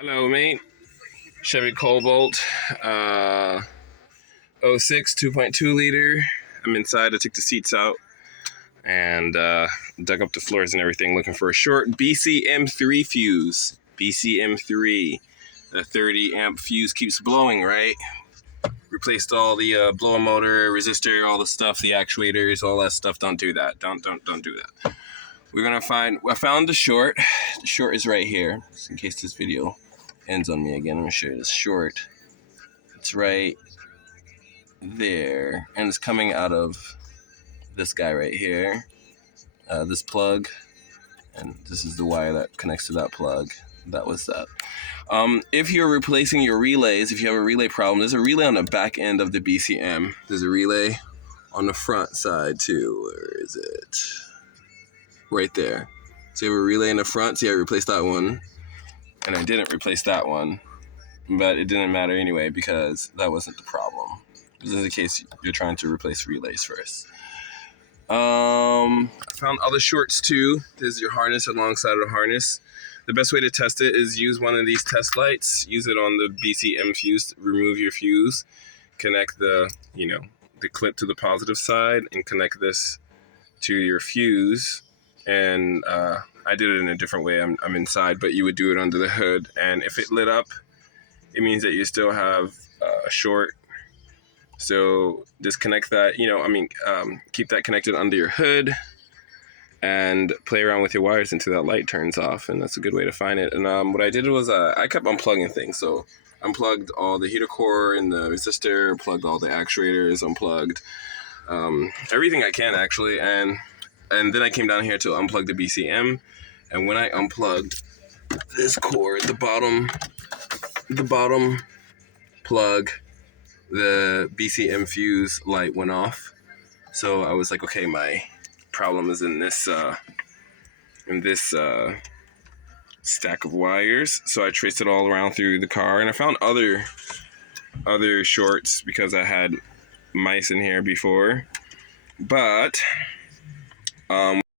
Hello, mate. Chevy Cobalt, 06 2.2 liter. I'm inside. I took the seats out and dug up the floors and everything, looking for a short BCM3 fuse. BCM3. The 30 amp fuse keeps blowing, right? Replaced all the blower motor, resistor, all the stuff, the actuators, all that stuff. Don't do that. Don't do that. We're gonna I found the short. The short is right here, just in case this video ends on me again. I'm gonna show you this short. It's right there, and it's coming out of this guy right here, this plug, and this is the wire that connects to that plug. That was that. If you're replacing your relays, if you have a relay problem, there's a relay on the back end of the BCM. There's a relay on the front side too. Where is it? Right there. So you have a relay in the front. See, I replaced that one, and I didn't replace that one, but it didn't matter anyway because that wasn't the problem. This is the case you're trying to replace relays first. I found other shorts too. There's your harness alongside of the harness. The best way to test it is use one of these test lights. Use it on the BCM fuse. Remove your fuse. Connect the clip to the positive side and connect this to your fuse. And I did it in a different way. I'm inside, but you would do it under the hood. And if it lit up, it means that you still have a short. So disconnect that, keep that connected under your hood and play around with your wires until that light turns off. And that's a good way to find it. And what I did was I kept unplugging things. So unplugged all the heater core and the resistor, plugged all the actuators, unplugged everything I can actually. And then I came down here to unplug the BCM. And when I unplugged this cord, the bottom plug, the BCM fuse light went off. So I was like, okay, my problem is in this stack of wires. So I traced it all around through the car, and I found other shorts because I had mice in here before. But